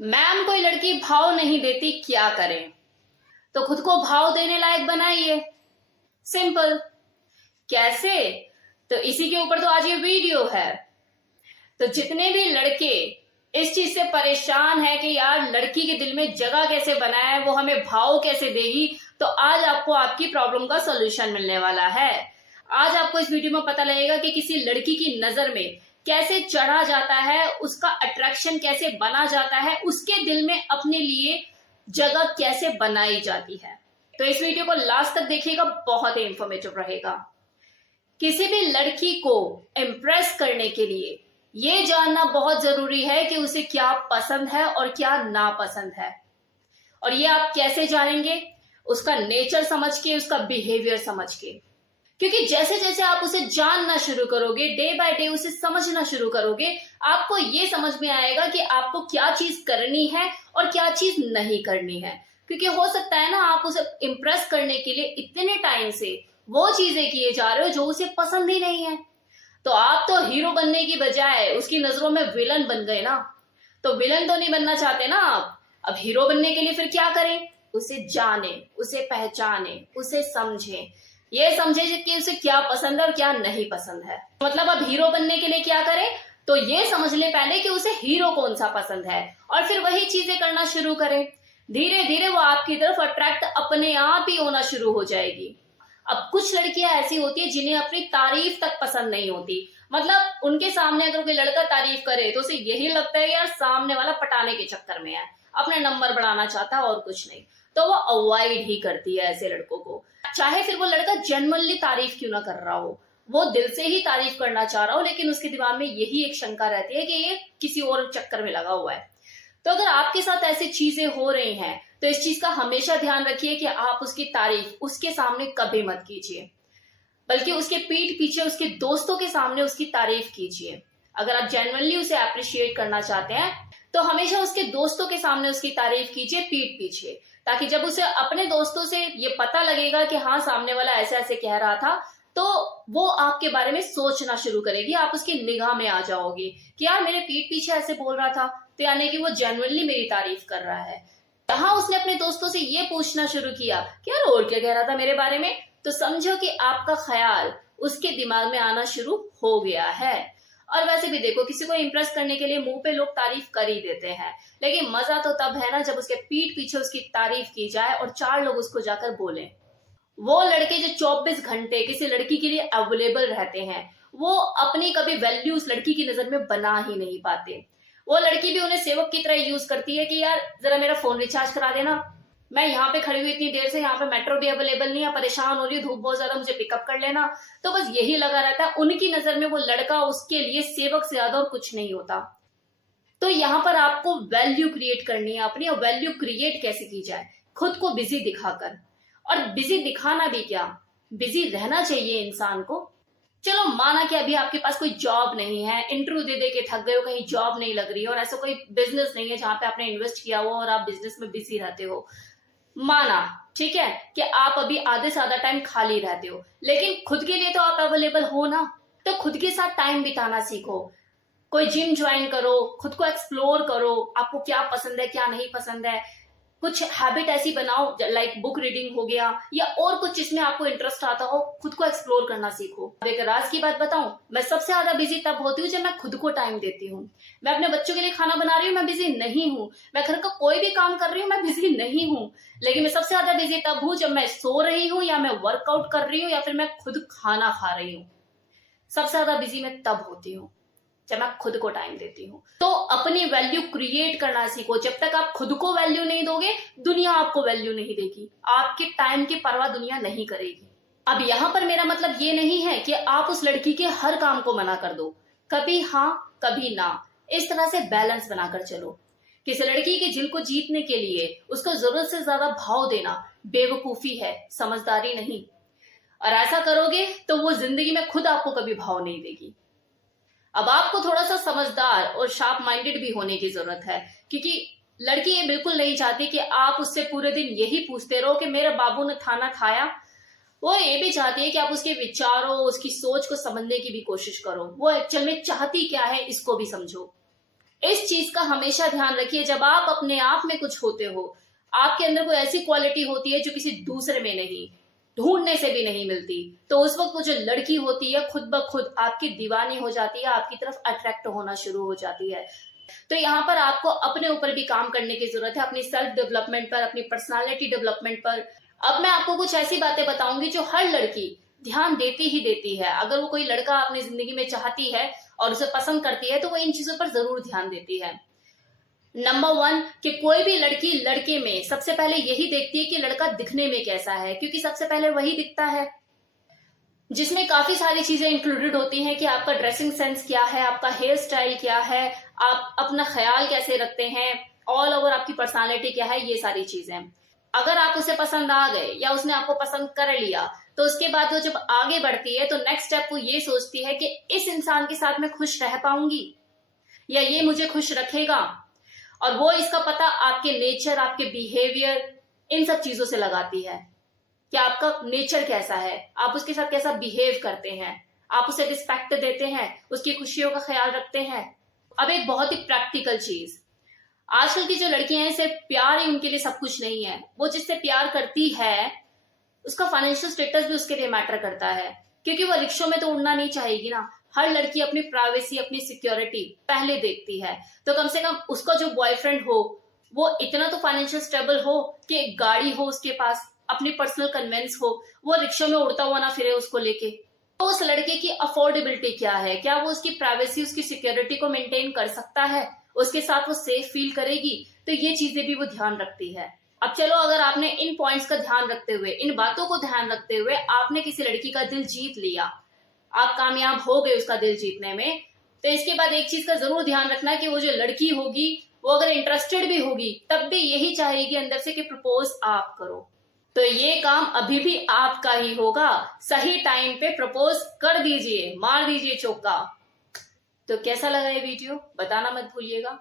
Ma'am कोई लड़की भाव नहीं देती क्या करें? तो खुद को भाव देने लायक बनाइए। सिंपल। कैसे? तो इसी के ऊपर तो आज ये वीडियो है। तो जितने भी लड़के इस चीज से परेशान है कि यार लड़की के दिल में जगह कैसे बनाए, वो हमें भाव कैसे देगी, तो आज आपको आपकी प्रॉब्लम का सॉल्यूशन मिलने वाला है। आज आपको इस वीडियो में पता लगेगा कि किसी लड़की की नजर में कैसे चढ़ा जाता है, उसका अट्रैक्शन कैसे बना जाता है, उसके दिल में अपने लिए जगह कैसे बनाई जाती है। तो इस वीडियो को लास्ट तक देखिएगा, बहुत ही इंफॉर्मेटिव रहेगा। किसी भी लड़की को इम्प्रेस करने के लिए ये जानना बहुत जरूरी है कि उसे क्या पसंद है और क्या नापसंद है। और ये आप कैसे जानेंगे? उसका नेचर समझ के, उसका बिहेवियर समझ के। क्योंकि जैसे जैसे आप उसे जानना शुरू करोगे, डे बाय डे उसे समझना शुरू करोगे, आपको ये समझ में आएगा कि आपको क्या चीज करनी है और क्या चीज नहीं करनी है। क्योंकि हो सकता है ना, आप उसे इम्प्रेस करने के लिए इतने टाइम से वो चीजें किए जा रहे हो जो उसे पसंद ही नहीं है। तो आप तो हीरो बनने की बजाय उसकी नजरों में विलन बन गए ना। तो विलन तो नहीं बनना चाहते ना आप। अब हीरो बनने के लिए फिर क्या करें? उसे जाने, उसे पहचाने, उसे समझे। ये समझे कि उसे क्या पसंद है और क्या नहीं पसंद है। मतलब अब हीरो बनने के लिए क्या करें? तो ये समझ ले पहले कि उसे हीरो कौन सा पसंद है, और फिर वही चीजें करना शुरू करें। धीरे धीरे वो आपकी तरफ अट्रैक्ट अपने आप ही होना शुरू हो जाएगी। अब कुछ लड़कियां ऐसी होती है जिन्हें अपनी तारीफ तक पसंद नहीं होती। मतलब उनके सामने अगर कोई लड़का तारीफ करे तो उसे यही लगता है यार सामने वाला पटाने के चक्कर में है, अपने नंबर बढ़ाना चाहता है और कुछ नहीं। तो वो अवॉइड ही करती है ऐसे लड़कों को। चाहे फिर वो लड़का जेन्युइनली तारीफ क्यों ना कर रहा हो, वो दिल से ही तारीफ करना चाह रहा हो, लेकिन उसके दिमाग में यही एक शंका रहती है कि ये किसी और चक्कर में लगा हुआ है। तो अगर आपके साथ ऐसी चीजें हो रही हैं, तो इस चीज का हमेशा ध्यान रखिए कि आप उसकी तारीफ उसके सामने कभी मत कीजिए, बल्कि उसके पीठ पीछे उसके दोस्तों के सामने उसकी तारीफ कीजिए। अगर आप जेन्युइनली उसे अप्रिशिएट करना चाहते हैं तो हमेशा उसके दोस्तों के सामने उसकी तारीफ कीजिए पीठ पीछे, ताकि जब उसे अपने दोस्तों से ये पता लगेगा कि हाँ सामने वाला ऐसे ऐसे कह रहा था, तो वो आपके बारे में सोचना शुरू करेगी। आप उसकी निगाह में आ जाओगे कि यार मेरे पीठ पीछे ऐसे बोल रहा था, तो यानी कि वो जेन्युइनली मेरी तारीफ कर रहा है। जहां उसने अपने दोस्तों से ये पूछना शुरू किया कि यार और क्या कह रहा था मेरे बारे में, तो समझो कि आपका ख्याल उसके दिमाग में आना शुरू हो गया है। और वैसे भी देखो, किसी को इंप्रेस करने के लिए मुंह पे लोग तारीफ कर ही देते हैं, लेकिन मजा तो तब है ना जब उसके पीठ पीछे उसकी तारीफ की जाए और चार लोग उसको जाकर बोलें। वो लड़के जो 24 घंटे किसी लड़की के लिए अवेलेबल रहते हैं, वो अपनी कभी वैल्यू उस लड़की की नजर में बना ही नहीं पाते। वो लड़की भी उन्हें सेवक की तरह यूज करती है कि यार जरा मेरा फोन रिचार्ज करा देना, मैं यहाँ पे खड़ी हुई इतनी देर से, यहाँ पे मेट्रो भी अवेलेबल नहीं है, परेशान हो रही है, धूप बहुत ज्यादा, मुझे पिकअप कर लेना। तो बस यही लगा रहता है। उनकी नजर में वो लड़का उसके लिए सेवक से ज्यादा और कुछ नहीं होता। तो यहाँ पर आपको वैल्यू क्रिएट करनी है अपनी। और वैल्यू क्रिएट कैसे की जाए? खुद को बिजी दिखाकर। और बिजी दिखाना भी क्या, बिजी रहना चाहिए इंसान को। चलो माना कि अभी आपके पास कोई जॉब नहीं है, इंटरव्यू दे दे के थक गए हो, कहीं जॉब नहीं लग रही है, और ऐसा कोई बिजनेस नहीं है जहां पे आपने इन्वेस्ट किया हुआ और आप बिजनेस में बिजी रहते हो। माना ठीक है कि आप अभी आधे से आधा टाइम खाली रहते हो, लेकिन खुद के लिए तो आप अवेलेबल हो ना। तो खुद के साथ टाइम बिताना सीखो। कोई जिम ज्वाइन करो, खुद को एक्सप्लोर करो, आपको क्या पसंद है क्या नहीं पसंद है। कुछ हैबिट ऐसी बनाओ, लाइक बुक रीडिंग हो गया, या और कुछ जिसमें आपको इंटरेस्ट आता हो, खुद को एक्सप्लोर करना सीखो। अब एक राज की बात बताऊं, मैं सबसे ज्यादा बिजी तब होती हूँ जब मैं खुद को टाइम देती हूँ। मैं अपने बच्चों के लिए खाना बना रही हूँ, मैं बिजी नहीं हूँ। मैं घर का कोई भी काम कर रही हूँ, मैं बिजी नहीं हूँ। लेकिन मैं सबसे ज्यादा बिजी तब हूँ जब मैं सो रही हूँ, या मैं वर्कआउट कर रही हूँ, या फिर मैं खुद खाना खा रही हूँ। सबसे ज्यादा बिजी मैं तब होती हूँ जब मैं खुद को टाइम देती हूँ। तो अपनी वैल्यू क्रिएट करना सीखो। जब तक आप खुद को वैल्यू नहीं दोगे, दुनिया आपको वैल्यू नहीं देगी। आपके टाइम की परवाह दुनिया नहीं करेगी। अब यहाँ पर मेरा मतलब ये नहीं है कि आप उस लड़की के हर काम को मना कर दो, कभी हाँ कभी ना। इस तरह से बैलेंस बनाकर चलो। किसी लड़की के दिल को जीतने के लिए उसको जरूरत से ज्यादा भाव देना बेवकूफी है, समझदारी नहीं। और ऐसा करोगे तो वो जिंदगी में खुद आपको कभी भाव नहीं देगी। अब आपको थोड़ा सा समझदार और शार्प माइंडेड भी होने की जरूरत है, क्योंकि लड़की ये बिल्कुल नहीं चाहती कि आप उससे पूरे दिन यही पूछते रहो कि मेरे बाबू ने खाना खाया। वो ये भी चाहती है कि आप उसके विचारों, उसकी सोच को समझने की भी कोशिश करो। वो एक्चुअल में चाहती क्या है इसको भी समझो। इस चीज का हमेशा ध्यान रखिए, जब आप अपने आप में कुछ होते हो, आपके अंदर कोई ऐसी क्वालिटी होती है जो किसी दूसरे में नहीं, ढूंढने से भी नहीं मिलती, तो उस वक्त वो जो लड़की होती है खुद ब खुद आपकी दीवानी हो जाती है, आपकी तरफ अट्रैक्ट होना शुरू हो जाती है। तो यहाँ पर आपको अपने ऊपर भी काम करने की जरूरत है, अपनी सेल्फ डेवलपमेंट पर, अपनी पर्सनालिटी डेवलपमेंट पर। अब मैं आपको कुछ ऐसी बातें बताऊंगी जो हर लड़की ध्यान देती ही देती है। अगर वो कोई लड़का अपनी जिंदगी में चाहती है और उसे पसंद करती है तो वो इन चीजों पर जरूर ध्यान देती है। नंबर 1 कि कोई भी लड़की लड़के में सबसे पहले यही देखती है कि लड़का दिखने में कैसा है, क्योंकि सबसे पहले वही दिखता है, जिसमें काफी सारी चीजें इंक्लूडेड होती हैं कि आपका ड्रेसिंग सेंस क्या है, आपका हेयर स्टाइल क्या है, आप अपना ख्याल कैसे रखते हैं, ऑल ओवर आपकी पर्सनालिटी क्या है, ये सारी चीजें। अगर आप उसे पसंद आ गए या उसने आपको पसंद कर लिया तो उसके बाद वो जब आगे बढ़ती है तो नेक्स्ट स्टेप वो ये सोचती है कि इस इंसान के साथ मैं खुश रह पाऊंगी या ये मुझे खुश रखेगा, और वो इसका पता आपके नेचर, आपके बिहेवियर, इन सब चीजों से लगाती है कि आपका नेचर कैसा है, आप उसके साथ कैसा बिहेव करते हैं, आप उसे रिस्पेक्ट देते हैं, उसकी खुशियों का ख्याल रखते हैं। अब एक बहुत ही प्रैक्टिकल चीज, आजकल की जो लड़कियां हैं सिर्फ प्यार ही उनके लिए सब कुछ नहीं है। वो जिससे प्यार करती है उसका फाइनेंशियल स्टेटस भी उसके लिए मैटर करता है, क्योंकि वो रिक्शों में तो उड़ना नहीं चाहेगी ना। हर लड़की अपनी प्राइवेसी, अपनी सिक्योरिटी पहले देखती है, तो कम से कम उसका जो बॉयफ्रेंड हो वो इतना तो फाइनेंशियल स्टेबल हो कि एक गाड़ी हो उसके पास, अपनी पर्सनल कन्वेंस हो, वो रिक्शा में उड़ता हुआ ना फिरे उसको लेके। तो उस लड़के की अफोर्डेबिलिटी क्या है, क्या वो उसकी प्राइवेसी, उसकी सिक्योरिटी को मेंटेन कर सकता है, उसके साथ वो सेफ फील करेगी, तो ये चीजें भी वो ध्यान रखती है। अब चलो, अगर आपने इन पॉइंट्स का ध्यान रखते हुए, इन बातों को ध्यान रखते हुए आपने किसी लड़की का दिल जीत लिया, आप कामयाब हो गए उसका दिल जीतने में, तो इसके बाद एक चीज का जरूर ध्यान रखना कि वो जो लड़की होगी वो अगर इंटरेस्टेड भी होगी तब भी यही चाहेगी अंदर से कि प्रपोज आप करो। तो ये काम अभी भी आपका ही होगा, सही टाइम पे प्रपोज कर दीजिए, मार दीजिए चौका। तो कैसा लगा ये वीडियो बताना मत भूलिएगा।